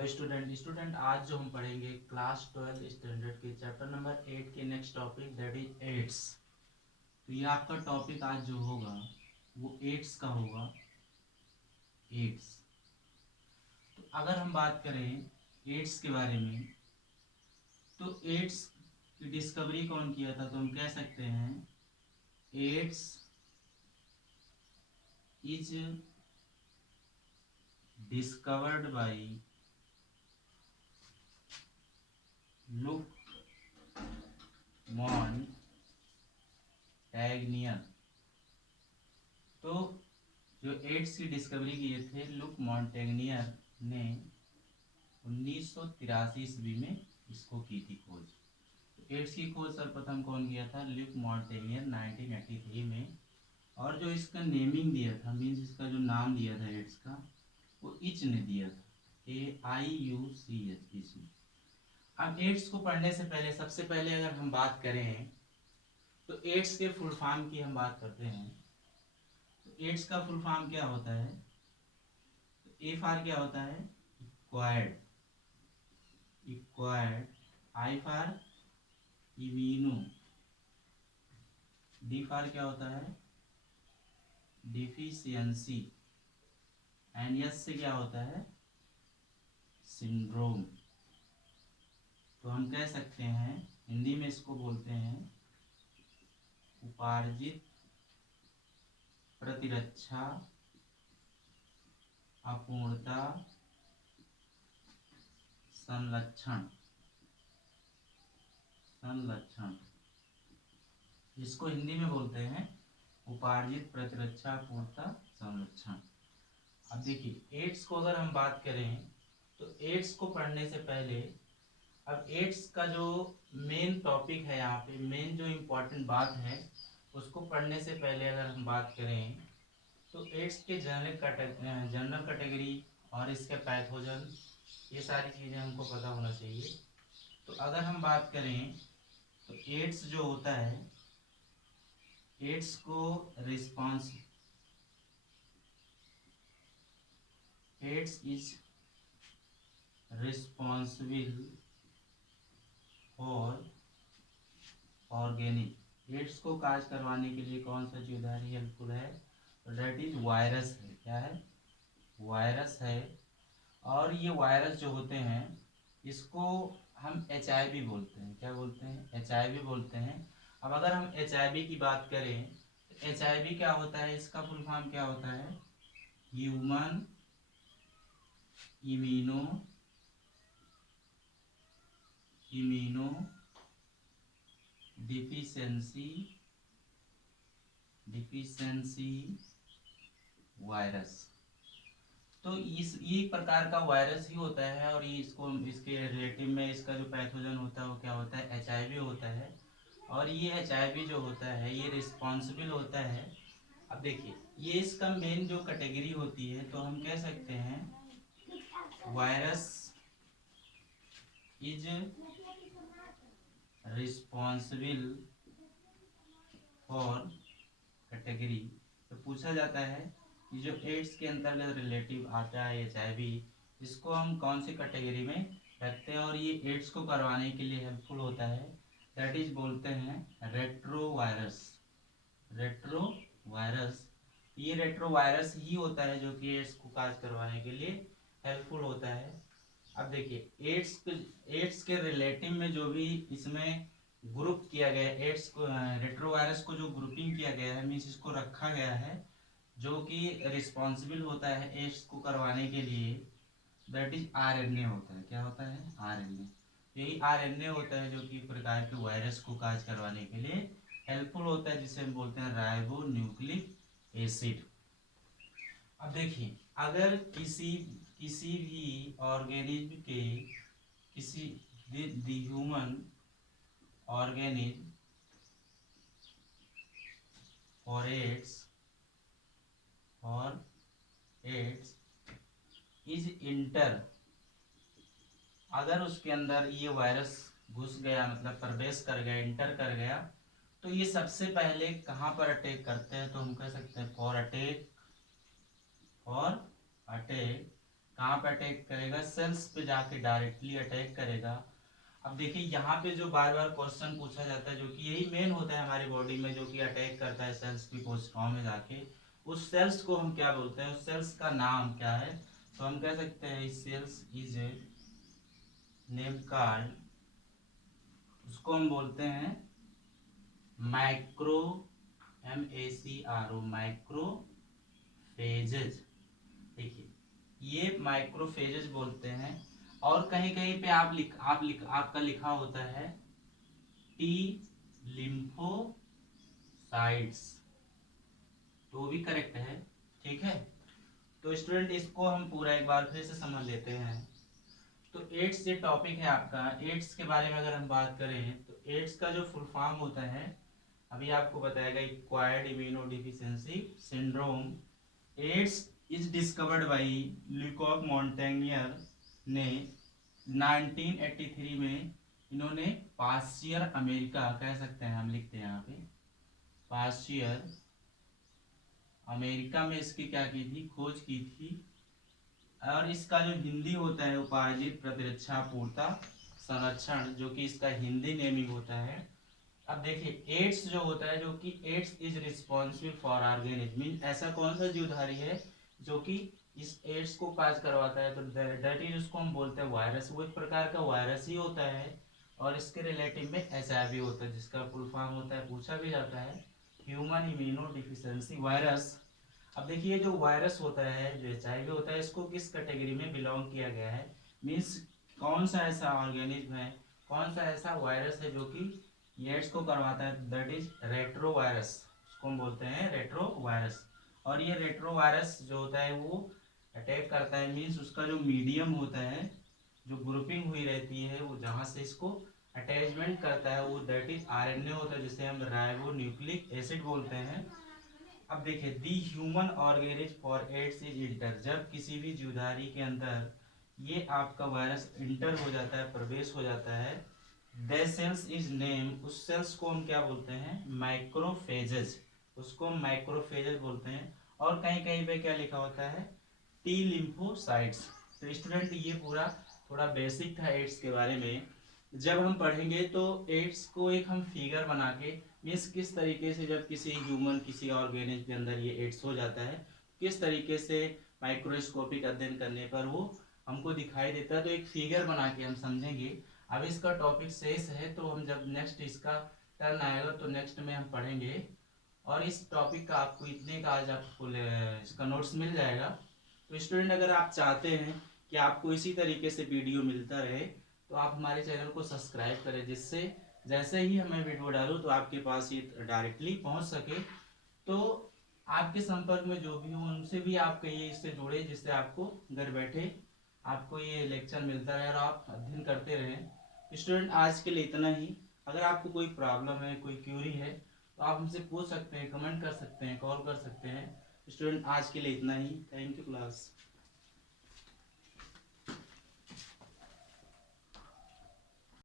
Hello student आज जो हम पढ़ेंगे क्लास 12 स्टैंडर्ड के चैप्टर नंबर 8 के next topic that is AIDS. तो ये आपका टॉपिक आज जो होगा वो एड्स का होगा। एड्स, तो अगर हम बात करें एड्स के बारे में, तो एड्स की डिस्कवरी कौन किया था, तो हम कह सकते हैं AIDS is discovered by Luc Montagnier. तो जो एड्स की डिस्कवरी किए थे लुक मॉन्टेग्नियर ने 1983 ईस्वी में इसको की थी खोज। तो एड्स की खोज सर्वप्रथम कौन किया था? लुक मॉन्टेग्नियर 1983 में। और जो इसका नेमिंग दिया था, मीन्स इसका जो नाम दिया था एड्स का, वो इच ने दिया था, AIUCH इच ने। अब एड्स को पढ़ने से पहले सबसे पहले अगर हम बात करें तो एड्स के फुल फॉर्म की हम बात करते हैं। तो एड्स का फुल फॉर्म क्या होता है? तो ए फॉर क्या होता है? Acquired. Acquired. I for immuno. D for क्या होता है? डिफिशियंसी। एंड यस से क्या होता है? सिंड्रोम। तो हम कह सकते हैं हिंदी में इसको बोलते हैं उपार्जित प्रतिरक्षा अपूर्णता संलक्षण। संलक्षण इसको हिंदी में बोलते हैं उपार्जित प्रतिरक्षा अपूर्णता संलक्षण। अब देखिए एड्स को अगर हम बात करें तो एड्स को पढ़ने से पहले, अब एड्स का जो मेन टॉपिक है, यहाँ पे मेन जो इम्पोर्टेंट बात है उसको पढ़ने से पहले अगर हम बात करें तो एड्स के जनरल कैटेगरी और इसके पैथोजन, ये सारी चीज़ें हमको पता होना चाहिए। तो अगर हम बात करें तो एड्स जो होता है, एड्स को response, AIDS is responsible for organic. AIDS को काज करवाने के लिए कौन सा जीवधारी हेल्पफुल है? तो डेट इज वायरस है। क्या है? वायरस है। और ये वायरस जो होते हैं इसको हम HIV बोलते हैं। क्या बोलते हैं? HIV बोलते हैं। अब अगर हम HIV की बात करें तो HIV क्या होता है? इसका फुल फॉर्म क्या होता है? Human immuno immuno deficiency deficiency virus. तो इस ये प्रकार का वायरस ही होता है और ये इसको इसके रिलेटिव में इसका जो पैथोजन होता है वो क्या होता है? HIV होता है। और ये HIV जो होता है ये रिस्पॉन्सिबल होता है। अब देखिए ये इसका मेन जो कैटेगरी होती है, तो हम कह सकते हैं virus is responsible for category. तो पूछा जाता है कि जो एड्स के अंतर्गत रिलेटिव आता है HIV, इसको हम कौन सी कैटेगरी में रखते हैं और ये एड्स को करवाने के लिए हेल्पफुल होता है? दैट इज बोलते हैं रेट्रोवायरस। रेट्रोवायरस, ये रेट्रोवायरस ही होता है जो कि एड्स को काज करवाने के लिए हेल्पफुल होता है। अब देखिए एड्स के रिलेटिव में जो भी इसमें ग्रुप किया गया है, एड्स को रेट्रोवायरस को जो ग्रुपिंग किया गया है, मीन्स इसको रखा गया है जो कि रिस्पॉन्सिबल होता है एड्स को करवाने के लिए, दैट इज RNA होता है। क्या होता है? RNA। यही RNA होता है जो कि प्रकार के वायरस को काज करवाने के लिए हेल्पफुल होता है, जिसे हम बोलते हैं राइबो न्यूक्लिक एसिड। अब देखिए अगर किसी किसी भी ऑर्गेनिज्म के किसी ह्यूमन ऑर्गेनिज्म और एड्स इज इंटर, अगर उसके अंदर ये वायरस घुस गया, मतलब प्रवेश कर गया, इंटर कर गया, तो ये सबसे पहले कहाँ पर अटैक करते हैं? तो हम कह सकते हैं फॉर अटैक कहाँ पे अटैक करेगा, सेल्स पे जाके डायरेक्टली अटैक करेगा। अब देखिए यहाँ पे जो बार बार क्वेश्चन पूछा जाता है, जो कि यही मेन होता है हमारी बॉडी में, जो कि अटैक करता है सेल्स की कोशिकाओं में जाके, उस सेल्स को हम क्या बोलते हैं, उस सेल्स का नाम क्या है। तो हम कह सकते हैं cells is a name card, उसको हम बोलते हैं माइक्रो, MACRO, माइक्रोफेजेज। देखिए ये माइक्रोफेजेज बोलते हैं। और कहीं कहीं पे आपका लिखा होता है टी लिम्फोसाइट्स, तो भी करेक्ट है। ठीक है, तो स्टूडेंट इसको हम पूरा एक बार फिर से समझ लेते हैं। तो एड्स ये टॉपिक है आपका। एड्स के बारे में अगर हम बात करें तो एड्स का जो फुल फॉर्म होता है, अभी आपको बताएगा, acquired immunodeficiency syndrome. AIDS is discovered by Luc Montagnier ने 1983 में। इन्होंने पाश्चियर अमेरिका, कह सकते हैं हम, लिखते हैं यहाँ पे पाश्चियर अमेरिका में इसकी क्या की थी, खोज की थी। और इसका जो हिंदी होता है उपार्जित प्रतिरक्षा पूर्ता संरक्षण, जो कि इसका हिंदी नेमिंग होता है। अब देखिए एड्स जो होता है, जो कि AIDS is responsible for organism, mean ऐसा कौन सा जीवधारी है जो कि इस एड्स को काज करवाता है, तो दैट इज, उसको हम बोलते हैं वायरस। वो एक प्रकार का वायरस ही होता है। और इसके रिलेटिव में HIV होता है, जिसका फुल फॉर्म होता है, पूछा भी जाता है, ह्यूमन इम्यूनो डिफिशियंसी वायरस। अब देखिए जो वायरस होता है, जो HIV होता है, इसको किस कैटेगरी में बिलोंग किया गया है, मीन्स कौन सा ऐसा ऑर्गेनिज्म है, कौन सा ऐसा वायरस है जो कि एड्स को करवाता है, दैट इज रेट्रो वायरस, उसको हम बोलते हैं रेट्रो वायरस। और ये रेट्रो वायरस जो होता है वो अटैक करता है, मीन्स उसका जो मीडियम होता है, जो ग्रुपिंग हुई रहती है, वो जहाँ से इसको अटैचमेंट करता है, वो दैट इज RNA होता है, जिसे हम राइबो न्यूक्लिक एसिड बोलते हैं। अब देखिए the human organism for AIDS is inter, जब किसी भी जीवधारी के अंदर ये आपका वायरस इंटर हो जाता है, प्रवेश हो जाता है, दे सेल्स इज नेम, उस सेल्स को हम क्या बोलते हैं, माइक्रोफेजेज, उसको हम माइक्रोफेजेज बोलते हैं। और कहीं कहीं पे क्या लिखा होता है, टी लिम्फोसाइट्स। तो स्टूडेंट ये पूरा थोड़ा बेसिक था एड्स के बारे में। जब हम पढ़ेंगे तो एड्स को एक हम फिगर बना के, मीन्स किस तरीके से जब किसी ह्यूमन, किसी ऑर्गेनिज्म के अंदर ये एड्स हो जाता है, किस तरीके से माइक्रोस्कोपिक अध्ययन करने पर वो हमको दिखाई देता है, तो एक फिगर बना के हम समझेंगे। अब इसका टॉपिक शेष है, तो हम जब नेक्स्ट इसका टर्न आएगा तो नेक्स्ट में हम पढ़ेंगे। और इस टॉपिक का आपको इतने का आज आपको इसका नोट्स मिल जाएगा। तो स्टूडेंट अगर आप चाहते हैं कि आपको इसी तरीके से वीडियो मिलता रहे, तो आप हमारे चैनल को सब्सक्राइब करें, जिससे जैसे ही हमें वीडियो डालूँ तो आपके पास ये डायरेक्टली पहुंच सके। तो आपके संपर्क में जो भी हो उनसे भी आप कहिए इससे जुड़े, जिससे आपको घर बैठे आपको ये लेक्चर मिलता रहे और आप अध्ययन करते रहें। स्टूडेंट आज के लिए इतना ही। अगर आपको कोई प्रॉब्लम है, कोई क्यूरी है, तो आप हमसे पूछ सकते हैं, कमेंट कर सकते हैं, कॉल कर सकते हैं। स्टूडेंट आज के लिए इतना ही। Thank you class.